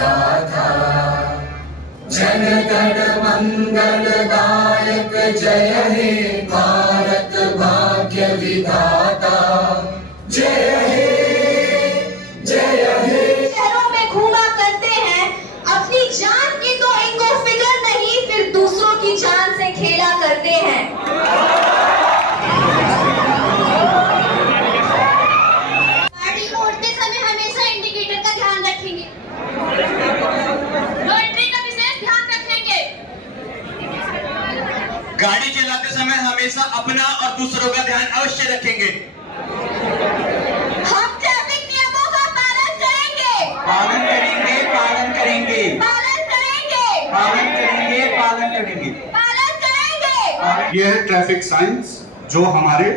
विधाता, जन गण मंगलदायक जय हे भारत भाग्य विधाता, जय हे जय हे। शहरों में घूमा करते हैं, अपनी जान की तो इनको फिक्र नहीं, फिर दूसरों की जान से खेला करते हैं। गाड़ी मोड़ते समय हमेशा इंडिकेटर का ध्यान रखेंगे, नो एंट्री का विशेष ध्यान रखेंगे। गाड़ी चलाते समय हमेशा अपना और दूसरों का ध्यान अवश्य रखेंगे। हम ट्रैफिक नियमों का पालन करेंगे, पालन करेंगे, पालन करेंगे, पालन करेंगे, पालन करेंगे, पालन करेंगे, पालन करेंगे। ये है ट्रैफिक साइंस जो हमारे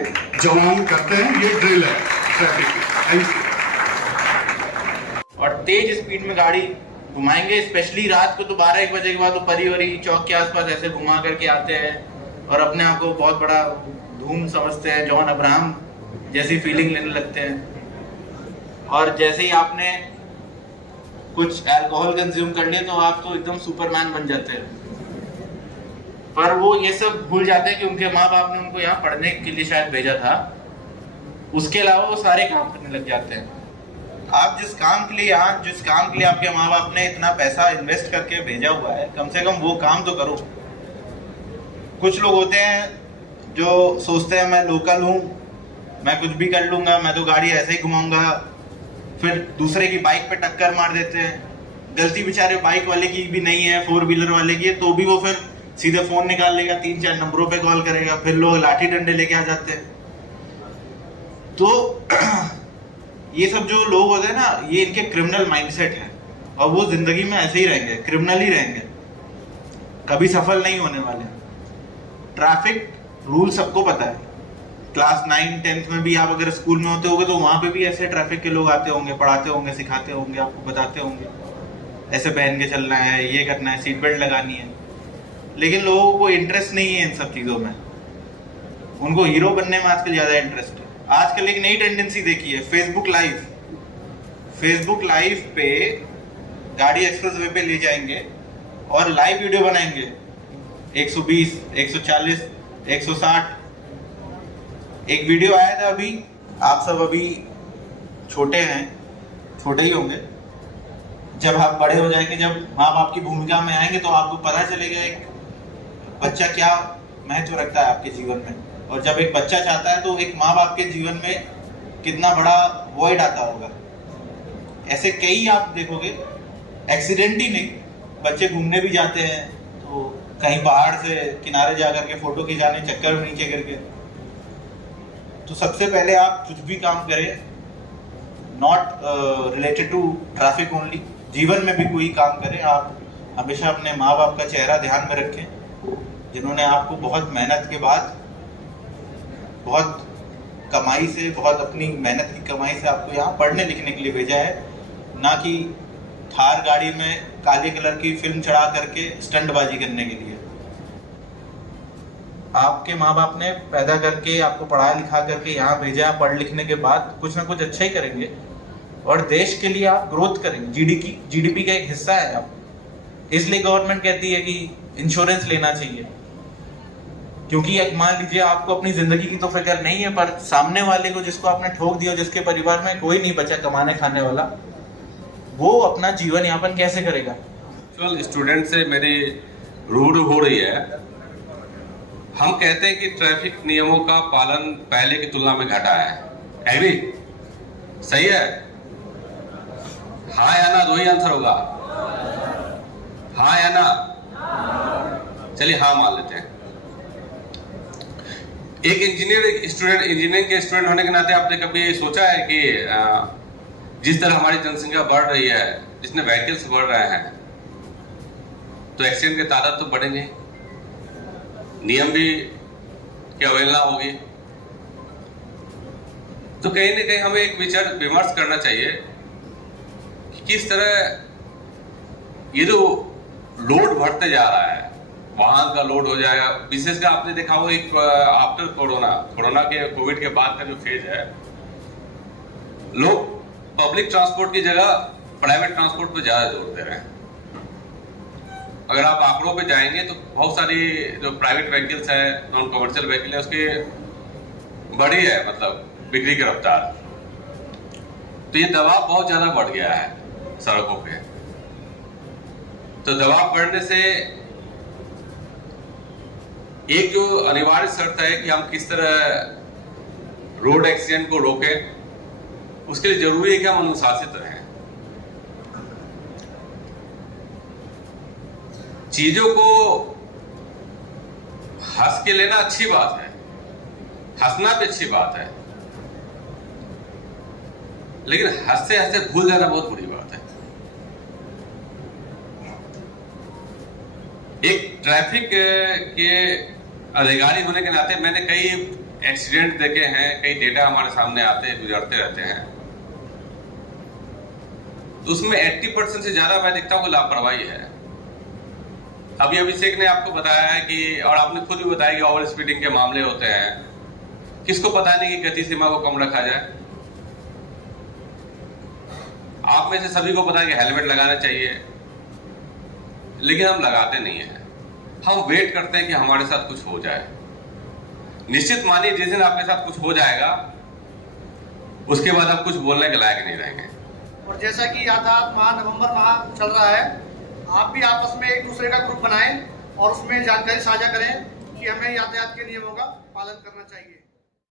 जवान करते हैं, ये ड्रिल है ट्रैफिक की। Thank you. और तेज स्पीड में गाड़ी घुमाएंगे, स्पेशली रात को तो 12-1 बजे के बाद परी वरी चौक के आसपास ऐसे घुमा करके आते हैं और अपने आप को बहुत बड़ा धूम समझते हैं, जॉन अब्राहम जैसी फीलिंग लेने लगते हैं। और जैसे ही आपने कुछ अल्कोहल कंज्यूम कर लिया तो आप तो एकदम सुपरमैन बन जाते हैं। पर वो ये सब भूल जाते हैं कि उनके माँ बाप ने उनको यहाँ पढ़ने के लिए शायद भेजा था, उसके अलावा वो सारे काम करने लग जाते हैं। आप जिस काम के लिए आपके माँ बाप ने इतना पैसा इन्वेस्ट करके भेजा हुआ है, कम से कम वो काम तो करो। कुछ लोग होते हैं जो सोचते हैं मैं लोकल हूँ, मैं कुछ भी कर लूंगा, मैं तो गाड़ी ऐसे ही घुमाऊंगा, फिर दूसरे की बाइक पे टक्कर मार देते हैं। गलती बेचारे बाइक वाले की भी नहीं है, 4 व्हीलर वाले की है, तो भी वो फिर सीधे फोन निकाल लेगा, 3-4 नंबरों पे कॉल करेगा, फिर लोग लाठी डंडे लेके आ जाते हैं। तो ये सब जो लोग होते हैं ना, ये इनके क्रिमिनल माइंडसेट है और वो जिंदगी में ऐसे ही रहेंगे, क्रिमिनल ही रहेंगे, कभी सफल नहीं होने वाले। ट्रैफिक रूल सबको पता है, क्लास 9-10th में भी आप अगर स्कूल में होते होंगे तो वहां पे भी ऐसे ट्रैफिक के लोग आते होंगे, पढ़ाते होंगे, सिखाते होंगे, आपको बताते होंगे ऐसे पहन के चलना है, ये करना है, सीट बेल्ट लगानी है। लेकिन लोगों को इंटरेस्ट नहीं है इन सब चीजों में, उनको हीरो बनने में आजकल ज्यादा इंटरेस्ट है। आजकल एक नई टेंडेंसी देखी है, फेसबुक लाइव पे गाड़ी एक्सप्रेस वे पे ले जाएंगे और लाइव वीडियो बनाएंगे, 120, 140, 160। एक वीडियो आया था अभी, आप सब अभी छोटे हैं, छोटे ही होंगे, जब आप बड़े हो जाएंगे, जब माँ बाप की भूमिका में आएंगे तो आपको पता चलेगा एक बच्चा क्या महत्व रखता है आपके जीवन में। और जब एक बच्चा चाहता है तो एक माँ बाप के जीवन में कितना बड़ा वॉइड आता होगा। ऐसे कई आप देखोगे, एक्सीडेंट ही नहीं, बच्चे घूमने भी जाते हैं तो कहीं पहाड़ से किनारे जा करके फोटो खिंचाने, चक्कर में नीचे करके। तो सबसे पहले आप कुछ भी काम करें, not related to traffic only, जीवन में भी कोई काम करें, आप हमेशा अपने माँ बाप का चेहरा ध्यान में रखें, जिन्होंने आपको बहुत मेहनत के बाद, बहुत कमाई से, बहुत अपनी मेहनत की कमाई से आपको यहाँ पढ़ने लिखने के लिए भेजा है, ना कि थार गाड़ी में काले कलर की फिल्म चढ़ा करके स्टंटबाजी करने के लिए। आपके माँ बाप ने पैदा करके आपको पढ़ा लिखा करके यहाँ भेजा, पढ़ लिखने के बाद कुछ ना कुछ अच्छा ही करेंगे और देश के लिए आप ग्रोथ करेंगे, जीडीपी का एक हिस्सा है आप। इसलिए गवर्नमेंट कहती है कि इंश्योरेंस लेना चाहिए, क्योंकि मान लीजिए आपको अपनी जिंदगी की तो फिक्र नहीं है, पर सामने वाले को जिसको आपने ठोक दिया, जिसके परिवार में कोई नहीं बचा कमाने खाने वाला, वो अपना जीवन यापन कैसे करेगा। एक्चुअल स्टूडेंट से मेरी रूबरू हो रही है। हम कहते हैं कि ट्रैफिक नियमों का पालन पहले की तुलना में घटा है, एग्री? सही है? हाँ या ना, दो ही आंसर होगा, हाँ या ना। चलिए हाँ मान लेते हैं। एक इंजीनियरिंग के स्टूडेंट होने के नाते आपने कभी सोचा है कि जिस तरह हमारी जनसंख्या बढ़ रही है, जितने व्हीकल्स बढ़ रहे हैं, तो एक्सीडेंट के तादाद तो बढ़ेंगे, नियम भी की अवहेलना होगी। तो कहीं ना कहीं हमें एक विचार विमर्श करना चाहिए कि किस तरह ये जो लोड बढ़ते जा रहा है, वाहन का लोड हो जाएगा। विशेषकर आपने देखा हो एक आफ्टर कोरोना के कोविड के बाद का जो फेज है, लोग पब्लिक ट्रांसपोर्ट की जगह प्राइवेट ट्रांसपोर्ट पे ज़्यादा जोर दे रहे हैं। अगर आप आंकड़ों पे जाएंगे तो बहुत सारी जो प्राइवेट व्हीकल्स है, नॉन कमर्शियल व्हीकल है, उसकी बड़ी है मतलब बिक्री की रफ्तार। तो ये दबाव बहुत ज़्यादा बढ़ गया है सड़कों पे। तो दबाव बढ़ने से एक जो अनिवार्य शर्त है कि हम किस तरह रोड एक्सीडेंट को रोकें, उसके लिए जरूरी है कि हम अनुशासित रहें। चीजों को हंस के लेना अच्छी बात है, हंसना भी अच्छी बात है, लेकिन हंसते हंसते भूल जाना बहुत बुरी बात है। एक ट्रैफिक के अधिकारी होने के नाते मैंने कई एक्सीडेंट देखे हैं, कई डेटा हमारे सामने आते गुजरते रहते हैं। तो उसमें 80% से ज्यादा मैं देखता हूँ कि लापरवाही है। अभी अभिषेक ने आपको बताया है कि, और आपने खुद भी बताया कि ओवर स्पीडिंग के मामले होते हैं। किसको पता नहीं कि गति सीमा को कम रखा जाए? आप में से सभी को पता है कि हेलमेट लगाना चाहिए, लेकिन हम लगाते नहीं हैं। हम वेट करते हैं कि हमारे साथ कुछ हो जाए। निश्चित मानिए जिस दिन आपके साथ कुछ हो जाएगा उसके बाद आप कुछ बोलने के लायक नहीं रहेंगे। और जैसा कि यातायात माह नवंबर माह चल रहा है, आप भी आपस में एक दूसरे का ग्रुप बनाएं और उसमें जानकारी साझा करें कि हमें यातायात के नियमों का पालन करना चाहिए।